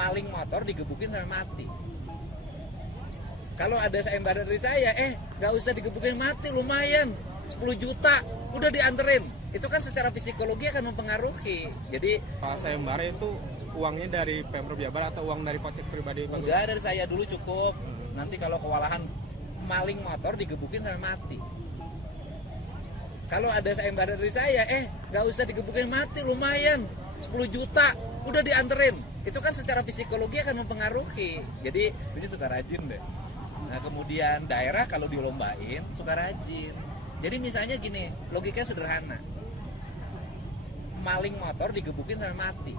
maling motor digebukin sampai mati. Kalau ada sayembara dari saya, nggak usah digebukin mati, lumayan 10 juta, udah dianterin. Itu kan secara psikologi akan mempengaruhi. Jadi Pak, sayembara itu uangnya dari Pemprov Jabar atau uang dari kocek pribadi? enggak, dari saya dulu cukup. Nanti kalau kewalahan maling motor digebukin sampai mati. Kalau ada sayembara dari saya, nggak usah digebukin mati, lumayan 10 juta, udah dianterin. Itu kan secara psikologi akan mempengaruhi. Jadi ini suka rajin deh. Nah kemudian daerah kalau dilombain suka rajin. Jadi misalnya gini, logikanya sederhana. Maling motor digebukin sampai mati.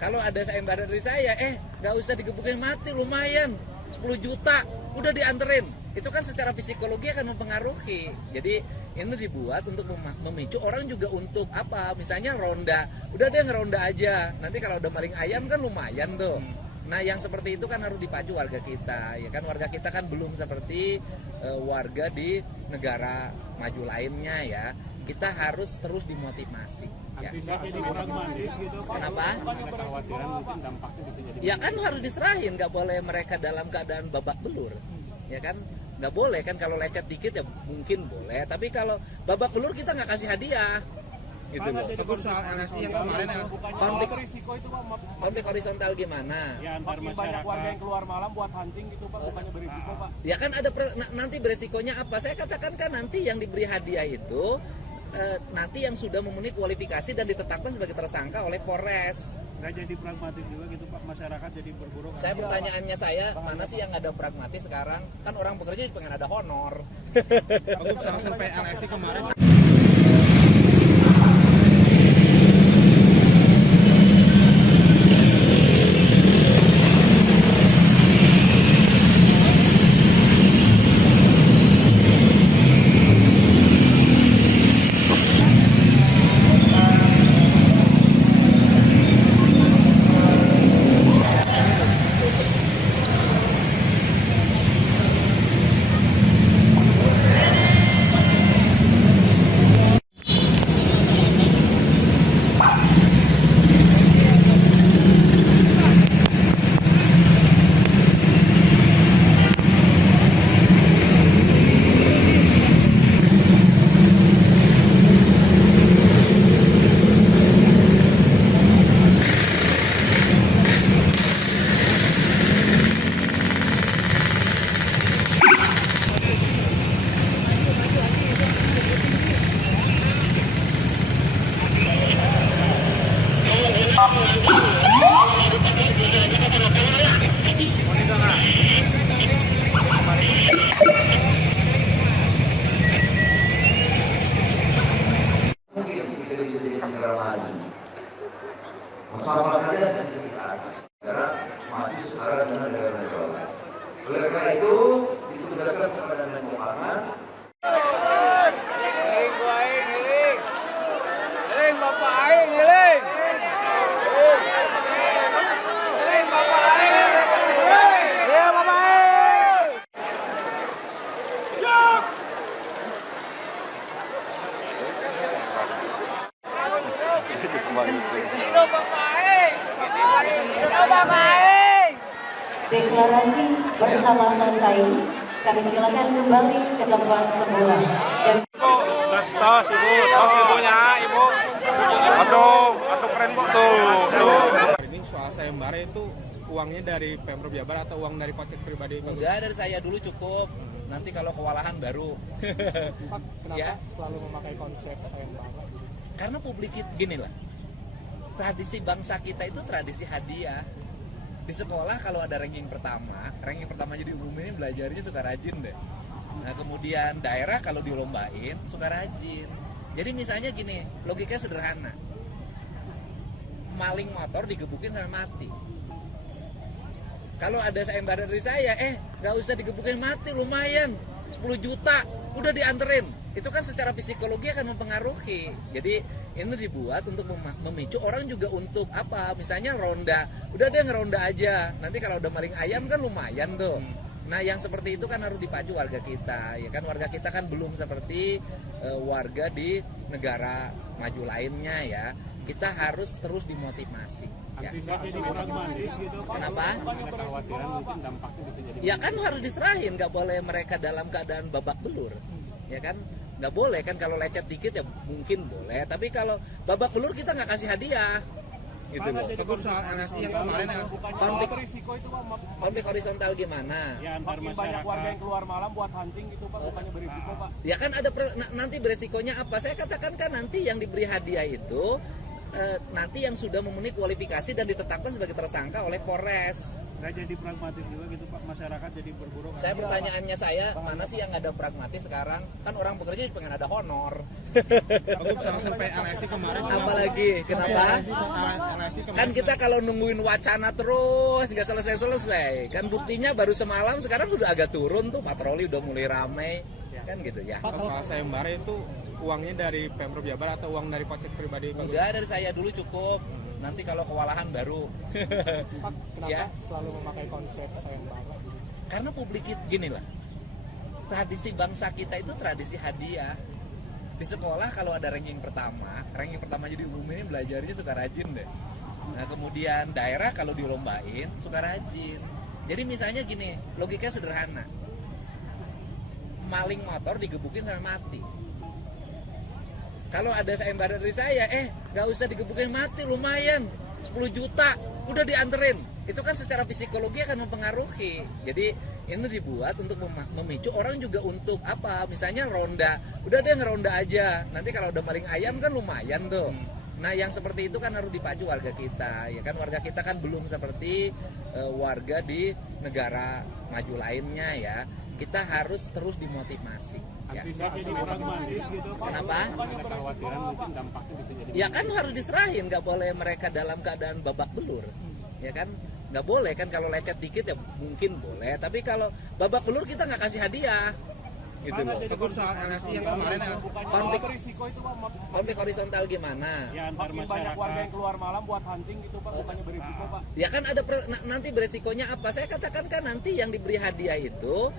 Kalau ada sayembara dari saya, nggak usah digebukin mati, lumayan 10 juta, udah dianterin. Itu kan secara psikologi akan mempengaruhi. Jadi ini dibuat untuk memicu orang juga untuk apa? Misalnya ronda, udah deh ngeronda aja. Nanti kalau udah maling ayam kan lumayan tuh. Nah yang seperti itu kan harus dipacu warga kita, ya kan warga kita kan belum seperti warga di negara maju lainnya ya. Kita harus terus dimotivasi. Ya. Kenapa? Ya kan harus diserahin, nggak boleh mereka dalam keadaan babak belur, ya kan? Nggak boleh kan, kalau lecet dikit ya mungkin boleh, tapi kalau babak belur kita nggak kasih hadiah. Gitu loh. Tegur soal LSI yang kemarin konflik horizontal gimana? Ya antar masyarakat. Warga yang keluar malam buat hunting gitu Pak, bukannya berisiko Pak. Ya kan ada nanti beresikonya apa? Saya katakan kan nanti yang diberi hadiah itu nanti yang sudah memenuhi kualifikasi dan ditetapkan sebagai tersangka oleh Polres. Nggak jadi pragmatis juga gitu Pak, masyarakat jadi berburu. Saya pertanyaannya mana sih yang ada pragmatis sekarang? Kan orang bekerja pengen ada honor. Tegur soal survei LSI kemarin. Sama saja dan negara maju sekarang dengan negara-negara. Oleh karena itu ditugaskan kepada Menkumham. Giling Bapak Aing, giling. Giling Bapak Aing. Iya Bapak Aing. Yuk. Hidup Bapak Aing. Hidup Bapak Aing. Deklarasi bersama selesai. Kami silakan kembali ke tempat semula. Dan Tos Ibu, tos ibunya Ibu. Aduh keren Bu tuh. Ini soal sayembara itu uangnya dari Pemprov Jabar atau uang dari kocek pribadi? Enggak, dari saya dulu cukup. Nanti kalau kewalahan baru. Pak, kenapa Ya. selalu memakai konsep sayembara? Karena publik gini lah. Tradisi bangsa kita itu tradisi hadiah. Di sekolah kalau ada ranking pertama jadi umum ini belajarnya suka rajin deh. Nah kemudian daerah kalau dilombain suka rajin. Jadi misalnya gini, logikanya sederhana. Maling motor digebukin sampai mati. Kalau ada sayembara dari saya, nggak usah digebukin mati, lumayan 10 juta, udah dianterin. Itu kan secara psikologi akan mempengaruhi. Jadi ini dibuat untuk memicu orang juga untuk apa? Misalnya ronda, udah deh ngeronda aja. Nanti kalau udah maling ayam kan lumayan tuh. Nah yang seperti itu kan harus dipacu warga kita, ya kan warga kita kan belum seperti warga di negara maju lainnya ya. Kita harus terus dimotivasi. Ya. Jadi pragmatis gitu Pak. Kenapa? Ada kekhawatiran mungkin dampaknya bisa jadi. Ya kan harus diserahin, nggak boleh mereka dalam keadaan babak belur, ya kan? Nggak boleh kan, kalau lecet dikit ya mungkin boleh, tapi kalau babak belur kita nggak kasih hadiah, gitu loh. Teguh soal NSI yang kemarin ya. Konflik, Risiko itu Pak, konflik horizontal gimana? ya antar Makin banyak masyarakat. warga yang keluar malam buat hunting gitu Pak, bukannya berisiko Pak. Ya kan ada nanti beresikonya apa? Saya katakan kan nanti yang diberi hadiah itu nanti yang sudah memenuhi kualifikasi dan ditetapkan sebagai tersangka oleh Polres. Nggak jadi pragmatis juga gitu Pak, masyarakat jadi berburu. Saya pertanyaannya mana sih yang ada pragmatis sekarang? Kan orang bekerja pengen ada honor. Teguh soal survei LSI kemarin. Apalagi kenapa? LSI kemarin. Kan kita kalau nungguin wacana terus nggak selesai-selesai. Kan buktinya baru semalam, sekarang udah agak turun tuh, patroli udah mulai ramai. Kan gitu ya. Kalau sayembara itu uangnya dari Pemprov Jabar atau uang dari kocek pribadi Pak? Udah dari saya dulu cukup. Nanti kalau kewalahan baru. Pak, kenapa Ya. selalu memakai konsep sayembara? Karena publik itu gini lah. Tradisi bangsa kita itu tradisi hadiah. Di sekolah kalau ada ranking pertama jadi diumumin belajarnya suka rajin deh. Nah kemudian daerah kalau dilombain suka rajin. Jadi misalnya gini, logikanya sederhana. Maling motor digebukin sampai mati. Kalau ada sayembara dari saya, nggak usah digebukin mati, lumayan 10 juta, udah dianterin. Itu kan secara psikologi akan mempengaruhi. Jadi ini dibuat untuk memicu orang juga untuk apa? Misalnya ronda, udah deh ngeronda aja. Nanti kalau udah maling ayam kan lumayan tuh. Nah yang seperti itu kan harus dipacu warga kita, ya kan warga kita kan belum seperti warga di negara maju lainnya ya. Kita harus terus dimotivasi. Ya. Jadi pragmatis gitu Pak. Kenapa? Ada kekhawatiran mungkin dampaknya bisa jadi. Ya kan harus diserahin, nggak boleh mereka dalam keadaan babak belur, ya kan? Nggak boleh kan, kalau lecet dikit ya mungkin boleh, tapi kalau babak belur kita nggak kasih hadiah, gitu loh. Teguh soal NSI yang kemarin ya. Konflik, Berisiko itu Pak, konflik horizontal gimana? Ya antar makin banyak masyarakat. warga yang keluar malam buat hunting gitu Pak, bukannya berisiko Pak. Ya kan ada nanti beresikonya apa? Saya katakan kan nanti yang diberi hadiah itu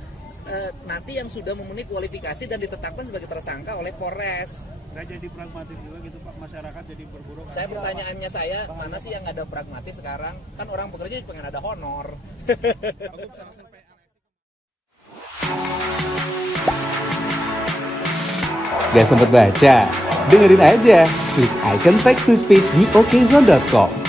nanti yang sudah memenuhi kualifikasi dan ditetapkan sebagai tersangka oleh Polres. Nggak jadi pragmatis juga gitu Pak, masyarakat jadi berburu. Saya pertanyaannya mana sih yang ada pragmatis sekarang? Kan orang bekerja pengen ada honor. Teguh soal survei LSI. Gak sempet baca? Dengerin aja, klik icon text to speech di okezone.com.